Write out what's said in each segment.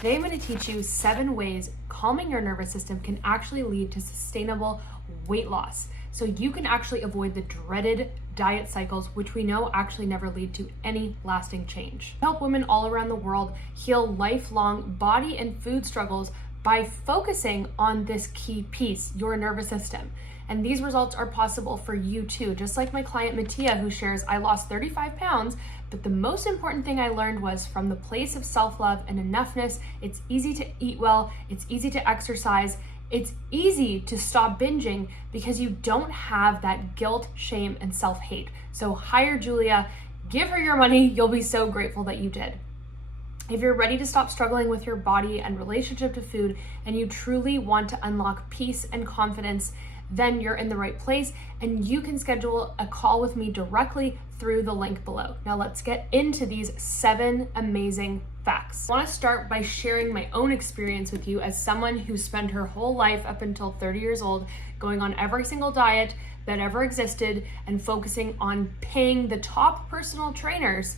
Today I'm going to teach you 7 ways calming your nervous system can actually lead to sustainable weight loss. So you can actually avoid the dreaded diet cycles, which we know actually never lead to any lasting change. Help women all around the world heal lifelong body and food struggles by focusing on this key piece, your nervous system. And these results are possible for you too. Just like my client Mattia, who shares, I lost 35 pounds, but the most important thing I learned was from the place of self-love and enoughness. It's easy to eat well, it's easy to exercise, it's easy to stop binging because you don't have that guilt, shame, and self-hate. So hire Giulia, give her your money, you'll be so grateful that you did. If you're ready to stop struggling with your body and relationship to food, and you truly want to unlock peace and confidence, then you're in the right place, and you can schedule a call with me directly through the link below. Now let's get into these 7 amazing facts. I want to start by sharing my own experience with you as someone who spent her whole life up until 30 years old going on every single diet that ever existed and focusing on paying the top personal trainers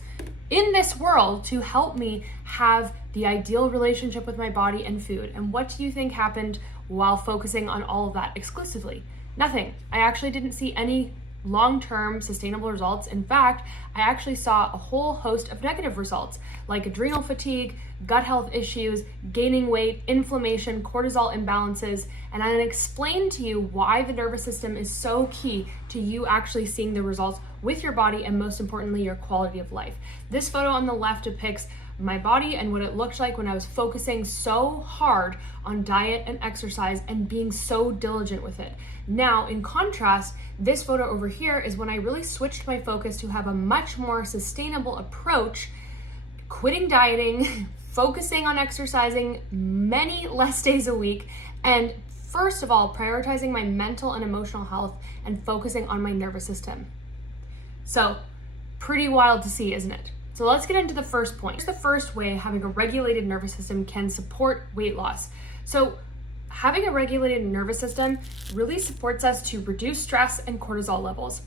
in this world to help me have the ideal relationship with my body and food. And what do you think happened while focusing on all of that exclusively? Nothing. I actually didn't see any long-term sustainable results. In fact, I actually saw a whole host of negative results like adrenal fatigue, gut health issues, gaining weight, inflammation, cortisol imbalances, and I explained to you why the nervous system is so key to you actually seeing the results with your body and most importantly, your quality of life. This photo on the left depicts my body and what it looked like when I was focusing so hard on diet and exercise and being so diligent with it. Now, in contrast, this photo over here is when I really switched my focus to have a much more sustainable approach, quitting dieting, focusing on exercising many less days a week, and first of all, prioritizing my mental and emotional health and focusing on my nervous system. So, pretty wild to see, isn't it? So let's get into the first point. Here's the first way having a regulated nervous system can support weight loss. So having a regulated nervous system really supports us to reduce stress and cortisol levels.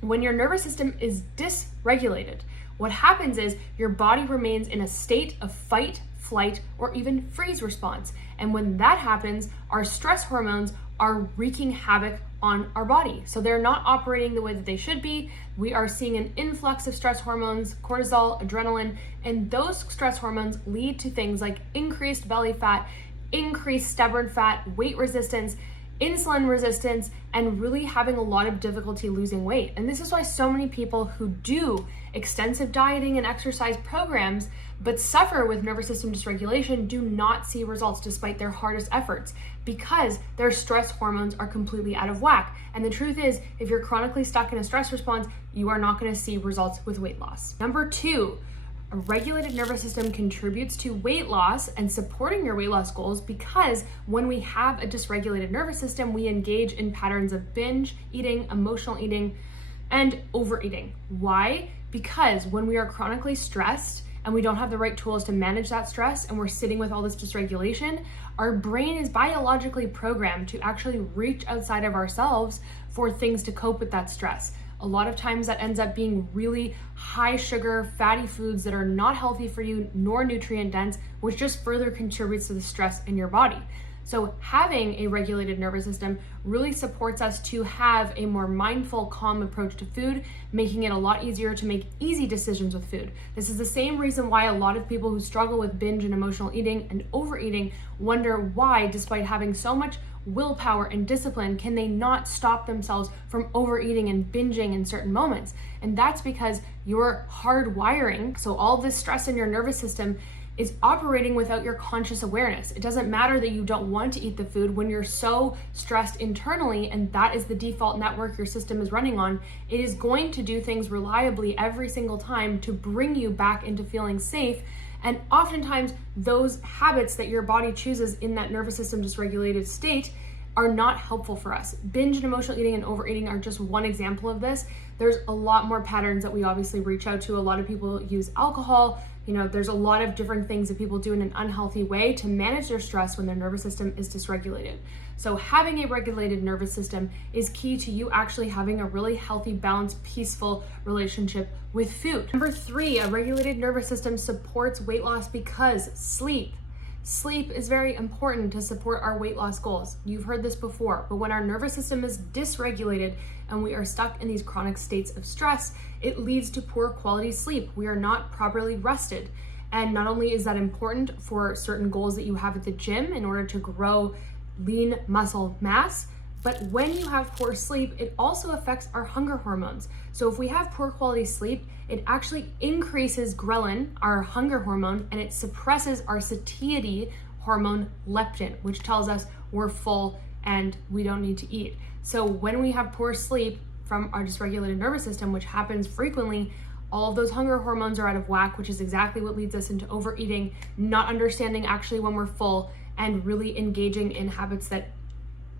When your nervous system is dysregulated, what happens is your body remains in a state of fight, flight, or even freeze response. And when that happens, our stress hormones are wreaking havoc on our body. So they're not operating the way that they should be. We are seeing an influx of stress hormones, cortisol, adrenaline, and those stress hormones lead to things like increased belly fat, increased stubborn fat, weight resistance, insulin resistance, and really having a lot of difficulty losing weight. And this is why so many people who do extensive dieting and exercise programs but suffer with nervous system dysregulation do not see results despite their hardest efforts because their stress hormones are completely out of whack. And the truth is, if you're chronically stuck in a stress response, you are not going to see results with weight loss. Number 2, a regulated nervous system contributes to weight loss and supporting your weight loss goals because when we have a dysregulated nervous system, we engage in patterns of binge eating, emotional eating, and overeating. Why? Because when we are chronically stressed and we don't have the right tools to manage that stress and we're sitting with all this dysregulation, our brain is biologically programmed to actually reach outside of ourselves for things to cope with that stress. A lot of times that ends up being really high sugar, fatty foods that are not healthy for you nor nutrient dense, which just further contributes to the stress in your body. So having a regulated nervous system really supports us to have a more mindful, calm approach to food, making it a lot easier to make easy decisions with food. This is the same reason why a lot of people who struggle with binge and emotional eating and overeating wonder why, despite having so much willpower and discipline, can they not stop themselves from overeating and binging in certain moments? And that's because your hardwiring, so all this stress in your nervous system, is operating without your conscious awareness. It doesn't matter that you don't want to eat the food when you're so stressed internally and that is the default network your system is running on. It is going to do things reliably every single time to bring you back into feeling safe. And oftentimes those habits that your body chooses in that nervous system dysregulated state are not helpful for us. Binge and emotional eating and overeating are just one example of this. There's a lot more patterns that we obviously reach out to. A lot of people use alcohol. There's a lot of different things that people do in an unhealthy way to manage their stress when their nervous system is dysregulated. So having a regulated nervous system is key to you actually having a really healthy, balanced, peaceful relationship with food. Number 3, a regulated nervous system supports weight loss because sleep, Sleep is very important to support our weight loss goals. You've heard this before, but when our nervous system is dysregulated and we are stuck in these chronic states of stress, it leads to poor quality sleep. We are not properly rested. And not only is that important for certain goals that you have at the gym in order to grow lean muscle mass, but when you have poor sleep, it also affects our hunger hormones. So if we have poor quality sleep, it actually increases ghrelin, our hunger hormone, and it suppresses our satiety hormone leptin, which tells us we're full and we don't need to eat. So when we have poor sleep from our dysregulated nervous system, which happens frequently, all of those hunger hormones are out of whack, which is exactly what leads us into overeating, not understanding actually when we're full, and really engaging in habits that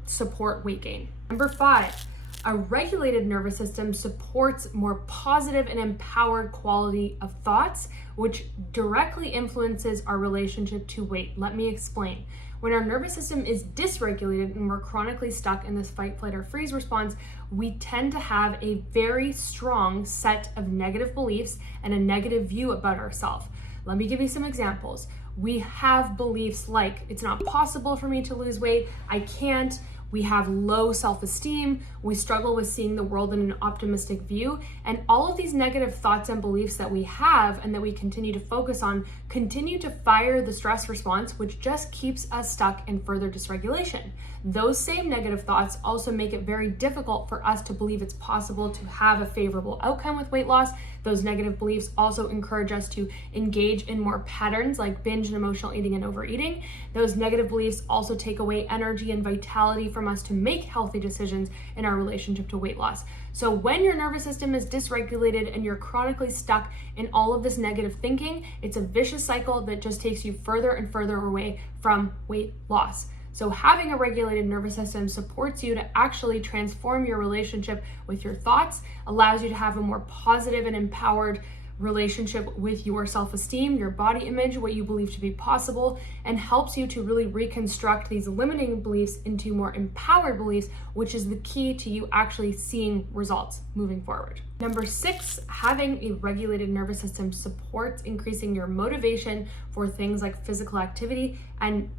support weight gain. Number 5, a regulated nervous system supports more positive and empowered quality of thoughts, which directly influences our relationship to weight. Let me explain. When our nervous system is dysregulated and we're chronically stuck in this fight, flight, or freeze response, we tend to have a very strong set of negative beliefs and a negative view about ourselves. Let me give you some examples. We have beliefs like, it's not possible for me to lose weight, I can't. We have low self-esteem, we struggle with seeing the world in an optimistic view, and all of these negative thoughts and beliefs that we have and that we continue to focus on continue to fire the stress response, which just keeps us stuck in further dysregulation. Those same negative thoughts also make it very difficult for us to believe it's possible to have a favorable outcome with weight loss. Those negative beliefs also encourage us to engage in more patterns like binge and emotional eating and overeating. Those negative beliefs also take away energy and vitality from us to make healthy decisions in our relationship to weight loss. So when your nervous system is dysregulated and you're chronically stuck in all of this negative thinking, it's a vicious cycle that just takes you further and further away from weight loss. So having a regulated nervous system supports you to actually transform your relationship with your thoughts, allows you to have a more positive and empowered relationship with your self-esteem, your body image, what you believe to be possible, and helps you to really reconstruct these limiting beliefs into more empowered beliefs, which is the key to you actually seeing results moving forward. Number 6, having a regulated nervous system supports increasing your motivation for things like physical activity and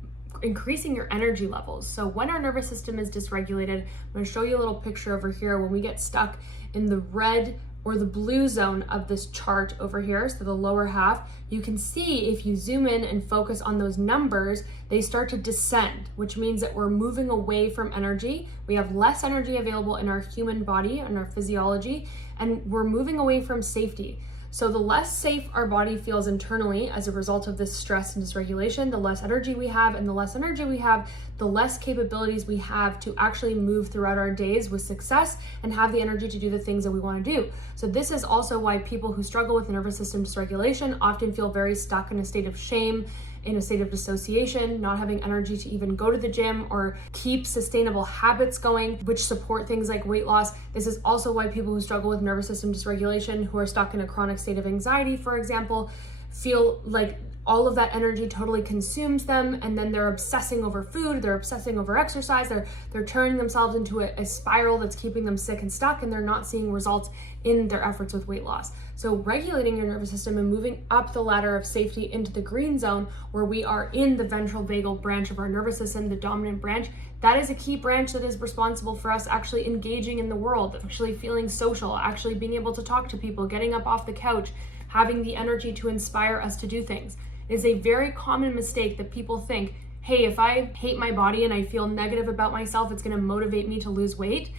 increasing your energy levels. So when our nervous system is dysregulated, I'm going to show you a little picture over here. When we get stuck in the red or the blue zone of this chart over here, so the lower half, you can see if you zoom in and focus on those numbers, they start to descend, which means that we're moving away from energy. We have less energy available in our human body and our physiology, and we're moving away from safety. So the less safe our body feels internally as a result of this stress and dysregulation, the less energy we have, and the less energy we have, the less capabilities we have to actually move throughout our days with success and have the energy to do the things that we want to do. So this is also why people who struggle with nervous system dysregulation often feel very stuck in a state of shame, in a state of dissociation, not having energy to even go to the gym or keep sustainable habits going, which support things like weight loss. This is also why people who struggle with nervous system dysregulation, who are stuck in a chronic state of anxiety, for example, feel like all of that energy totally consumes them, and then they're obsessing over food, they're obsessing over exercise, they're turning themselves into a spiral that's keeping them sick and stuck, and they're not seeing results in their efforts with weight loss. So regulating your nervous system and moving up the ladder of safety into the green zone, where we are in the ventral vagal branch of our nervous system, the dominant branch, that is a key branch that is responsible for us actually engaging in the world, actually feeling social, actually being able to talk to people, getting up off the couch, having the energy to inspire us to do things. It is a very common mistake that people think, hey, if I hate my body and I feel negative about myself, it's gonna motivate me to lose weight.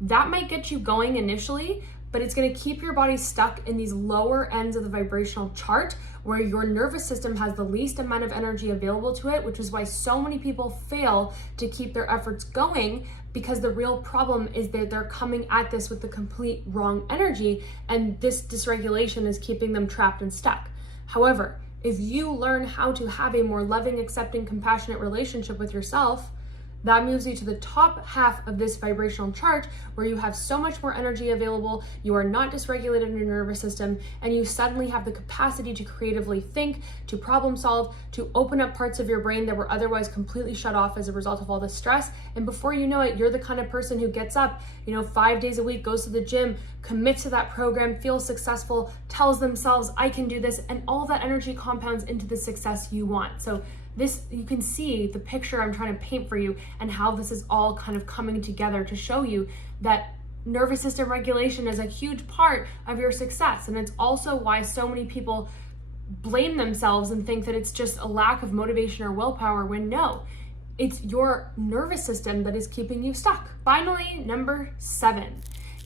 That might get you going initially, but it's gonna keep your body stuck in these lower ends of the vibrational chart where your nervous system has the least amount of energy available to it, which is why so many people fail to keep their efforts going, because the real problem is that they're coming at this with the complete wrong energy, and this dysregulation is keeping them trapped and stuck. However, if you learn how to have a more loving, accepting, compassionate relationship with yourself, that moves you to the top half of this vibrational chart where you have so much more energy available, you are not dysregulated in your nervous system, and you suddenly have the capacity to creatively think, to problem solve, to open up parts of your brain that were otherwise completely shut off as a result of all this stress. And before you know it, you're the kind of person who gets up, 5 days a week, goes to the gym, commits to that program, feels successful, tells themselves, I can do this, and all that energy compounds into the success you want. So This, you can see the picture I'm trying to paint for you and how this is all kind of coming together to show you that nervous system regulation is a huge part of your success. And it's also why so many people blame themselves and think that it's just a lack of motivation or willpower, when no, it's your nervous system that is keeping you stuck. Finally, number 7,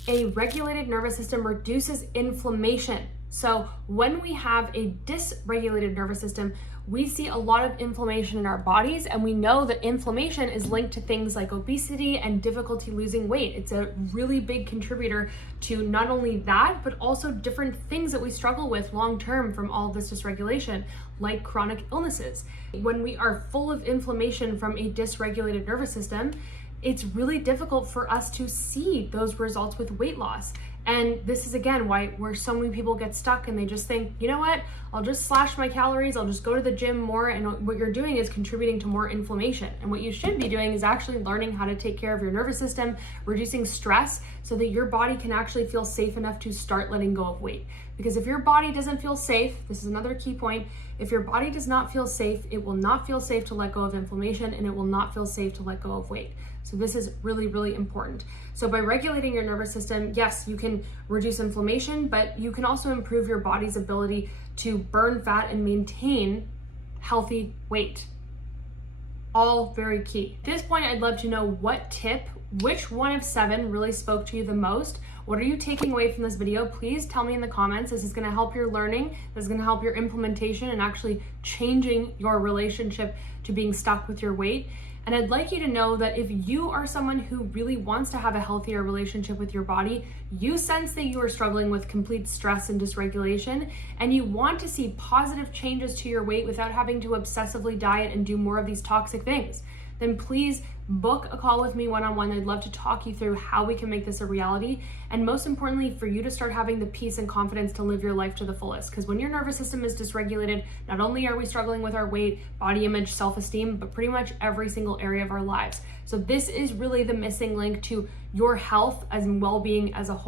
a regulated nervous system reduces inflammation. So when we have a dysregulated nervous system, we see a lot of inflammation in our bodies, and we know that inflammation is linked to things like obesity and difficulty losing weight. It's a really big contributor to not only that, but also different things that we struggle with long-term from all this dysregulation, like chronic illnesses. When we are full of inflammation from a dysregulated nervous system, it's really difficult for us to see those results with weight loss. And this is again where so many people get stuck and they just think, you know what, I'll just slash my calories, I'll just go to the gym more, and what you're doing is contributing to more inflammation. And what you should be doing is actually learning how to take care of your nervous system, reducing stress, so that your body can actually feel safe enough to start letting go of weight. Because if your body doesn't feel safe, this is another key point, if your body does not feel safe, it will not feel safe to let go of inflammation, and it will not feel safe to let go of weight. So this is really, really important. So by regulating your nervous system, yes, you can reduce inflammation, but you can also improve your body's ability to burn fat and maintain healthy weight. All very key. At this point, I'd love to know which one of 7 really spoke to you the most. What are you taking away from this video? Please tell me in the comments. This is gonna help your learning. This is gonna help your implementation and actually changing your relationship to being stuck with your weight. And I'd like you to know that if you are someone who really wants to have a healthier relationship with your body, you sense that you are struggling with complete stress and dysregulation, and you want to see positive changes to your weight without having to obsessively diet and do more of these toxic things, then please book a call with me one-on-one. I'd love to talk you through how we can make this a reality, and most importantly, for you to start having the peace and confidence to live your life to the fullest. Because when your nervous system is dysregulated, not only are we struggling with our weight, body image, self-esteem, but pretty much every single area of our lives. So this is really the missing link to your health and well-being as a whole.